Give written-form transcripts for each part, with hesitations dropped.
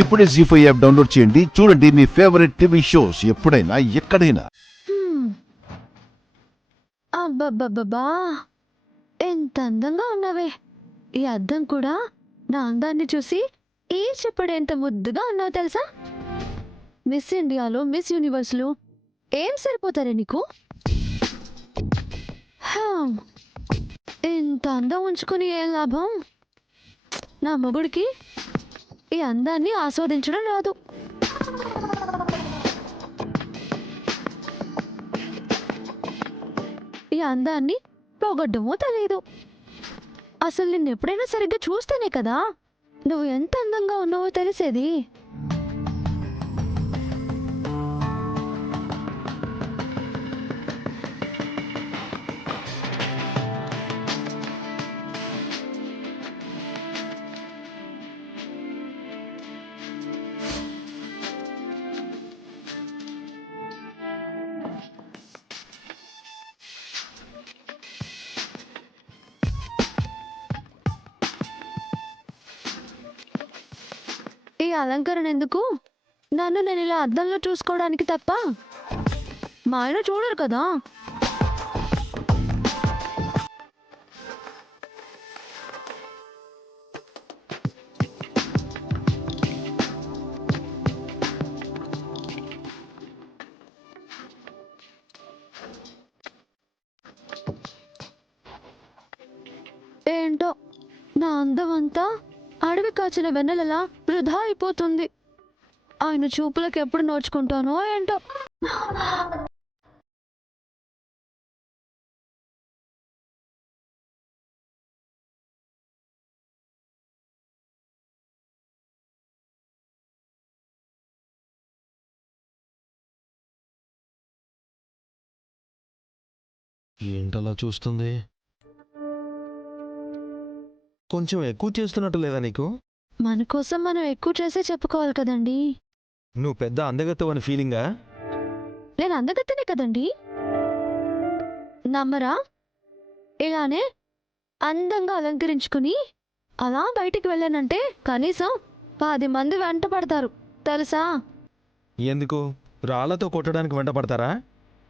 ఇప్పుడే జీ5 app download చేయండి. చూడండి మీ ఫేవరెట్ టీవీ షోస్ ఎప్పుడైనా ఎక్కడైనా. అబ్బబ్బబ్బబ్బా! ఎంత అందంగా ఉన్నావే! ఈ అద్దం కూడా నా అందాన్ని చూసి చెప్పడెంత ముద్దుగా ఉన్నావో తెలుసా? మిస్ ఇండియాలో, మిస్ యూనివర్స్‌లో ఏం సరిపోతారే నీకు? హమ్! ఇంత అందం ఉంచుకొని ఏం లాభం? నా మొగుడికి ఈ అందాన్ని ఆస్వాదించడం రాదు. ఈ అందాన్ని పోగొట్టడమో తెలియదు. అసలు నిన్నెప్పుడైనా సరిగ్గా చూస్తేనే కదా నువ్వు ఎంత అందంగా ఉన్నావో తెలిసేది. ఈ అలంకరణ ఎందుకు? నన్ను నేను ఇలా అద్దంలో చూసుకోవడానికి తప్ప మా ఆయన చూడరు కదా. ఏంటో నా అందం అంతా అడవి కాచిన వెన్నెలలా వృధా అయిపోతుంది. ఆయన చూపులకు ఎప్పుడు నోచుకుంటానో ఏంటో. ఏంటలా చూస్తుంది? కొంచెం ఎక్కువ చేస్తున్నట్టు లేదా నీకు? మన కోసం మనం ఎక్కువ చేసే చెప్పుకోవాలి కదండి. నువ్వు పెద్ద అందగత్తవు అని ఫీలింగా? నేను అందగత్తెనే కదండి. నమ్మరా? ఇలానే అందంగా అలంకరించుకుని అలా బయటికి వెళ్ళానంటే కనీసం 10 మంది వెంట పడతారు తెలుసా? ఎందుకు? రాళ్లతో కొట్టడానికి వెంటపడతారా?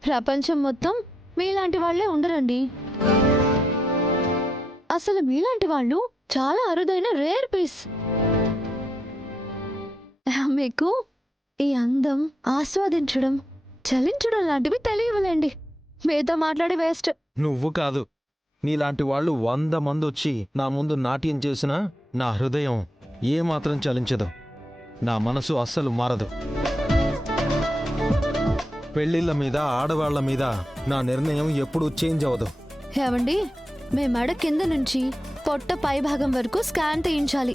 ప్రపంచం మొత్తం మీలాంటి వాళ్ళే ఉండరండి. అసలు మీలాంటి వాళ్ళు చాలా అరుదైన రేర్ పీస్. మీకు ఈ అందం ఆస్వాదించడం, చలించడం లాంటివి తెలియవలేండి. మీతో మాట్లాడి వేస్ట్. నువ్వు కాదు, నీలాంటి వాళ్ళు 100 మంది వచ్చి నా ముందు నాట్యం చేసినా నా హృదయం ఏమాత్రం చలించదు. నా మనసు అస్సలు మారదు. పెళ్ళిళ్ళ మీద, ఆడవాళ్ల మీద నా నిర్ణయం ఎప్పుడూ చేంజ్ అవ్వదు. ఏమండి, మీ మెడ కింద నుంచి పొట్ట పై భాగం వరకు స్కాన్ తీయించాలి.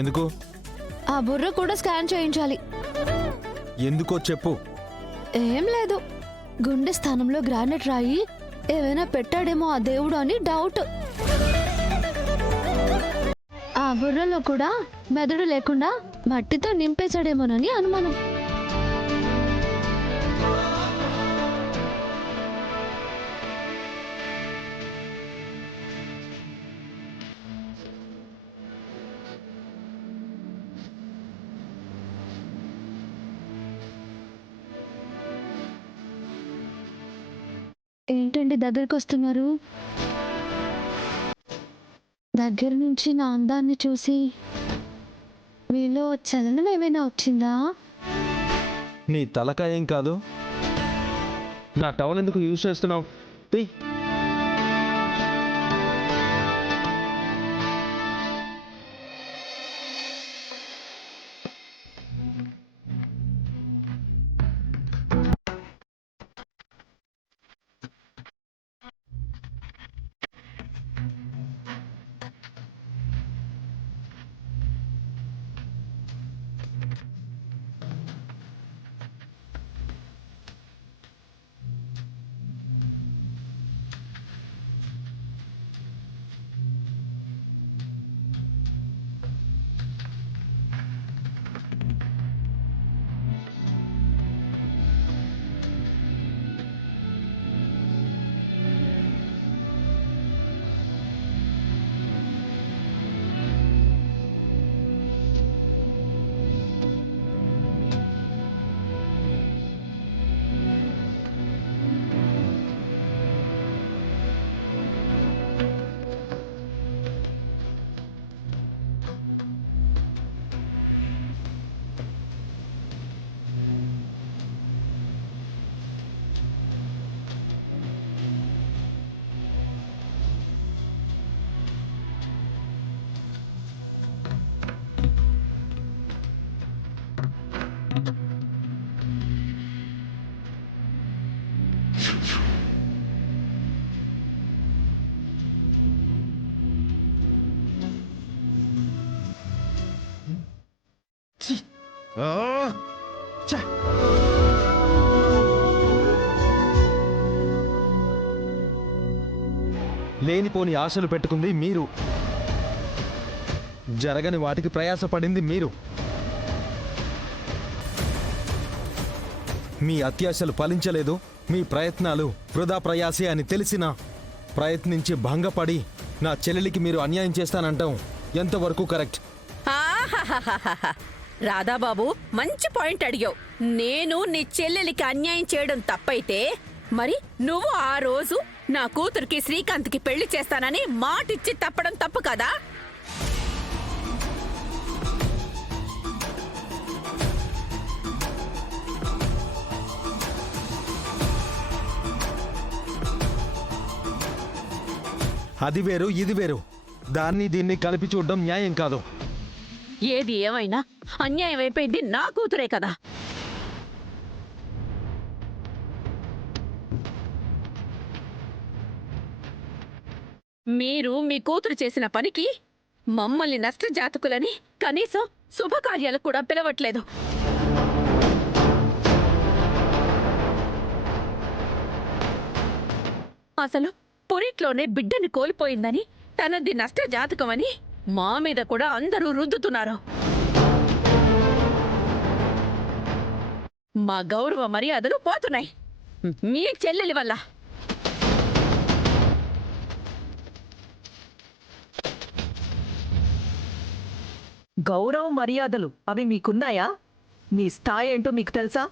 ఎందుకు? ఆ బుర్ర కూడా స్కాన్ చేయించాలి. ఎందుకో చెప్పు. ఏం లేదు, గుండె స్థానంలో గ్రానైట్ రాయి ఏమైనా పెట్టాడేమో ఆ దేవుడు అని డౌట్. ఆ బుర్రలో కూడా మెదడు లేకుండా మట్టితో నింపేశాడేమోనని అనుమానం. ఏంటండి దగ్గరికి వస్తున్నారు? దగ్గర నుంచి నా అందాన్ని చూసి మీలో చలనం ఏమైనా వచ్చిందా? నీ తలకాయ ఏం కాదు. నా టవల్ ఎందుకు యూజ్ చేస్తున్నావు? ఆ! లేనిపోని ఆశలు పెట్టుకుంది మీరు, జరగని వాటికి ప్రయాసపడింది మీరు. మీ అత్యాశలు ఫలించలేదు, మీ ప్రయత్నాలు వృధా ప్రయాసే అని తెలిసినా ప్రయత్నించి భంగపడి నా చెల్లెలికి మీరు అన్యాయం చేస్తానంటాం ఎంతవరకు కరెక్ట్? ఆహాహాహాహా. రాధాబాబు మంచి పాయింట్ అడిగావు. నేను నీ చెల్లెలికి అన్యాయం చేయడం తప్పైతే మరి నువ్వు ఆ రోజు నా కూతురికి శ్రీకాంత్కి పెళ్లి చేస్తానని మాటిచ్చి తప్పడం తప్పు కదా? అది వేరు ఇది వేరు, దాన్ని దీన్ని కలిపి చూడడం న్యాయం కాదు. ఏది ఏమైనా అన్యాయం అయిపోయింది నా కూతురే కదా. మీరు మీ కూతురు చేసిన పనికి మమ్మల్ని నష్టజాతకులని కనీసం శుభకార్యాలకు కూడా పిలవట్లేదు. అసలు పొరిట్లోనే బిడ్డని కోల్పోయిందని, తనది నష్టజాతకమని మా మీద కూడా అందరూ రుద్దుతున్నారు. మా గౌరవ మర్యాదలు పోతున్నాయి మీ చెల్లెలి వల్ల. గౌరవ మర్యాదలు అవి మీకున్నాయా? మీ స్థాయి ఏంటో మీకు తెలుసా?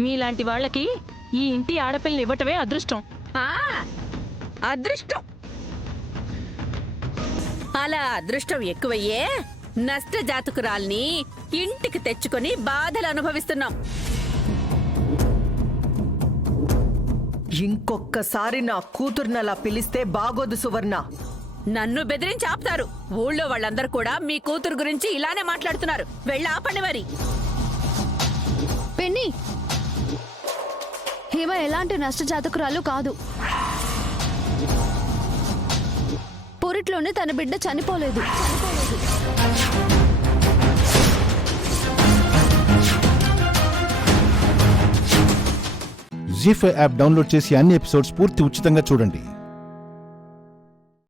మీలాంటి వాళ్ళకి ఈ ఇంటి ఆడపిల్లని ఇవ్వటమే అదృష్టం. ఆ, అదృష్టం. అలా అదృష్టం ఎక్కువయ్యే నష్టజాతకురాల్ని ఇంటికి తెచ్చుకొని బాధలు అనుభవిస్తున్నాం. ఇంకొక్కసారి నా కూతుర్ని అలా పిలిస్తే బాగోదు సువర్ణ. నన్ను బెదిరించి ఆపుతారు. ఊళ్ళో వాళ్ళందరూ కూడా మీ కూతురు గురించి ఇలానే మాట్లాడుతున్నారు. వెళ్ళి ఆపండి మరి. పిన్ని, హేమ ఎలాంటి నష్టజాతకురాలు కాదు. పొరిట్లోనే తన బిడ్డ చనిపోలేదు. జీ5 యాప్ డౌన్లోడ్ చేసి అన్ని ఎపిసోడ్స్ పూర్తి ఉచితంగా చూడండి.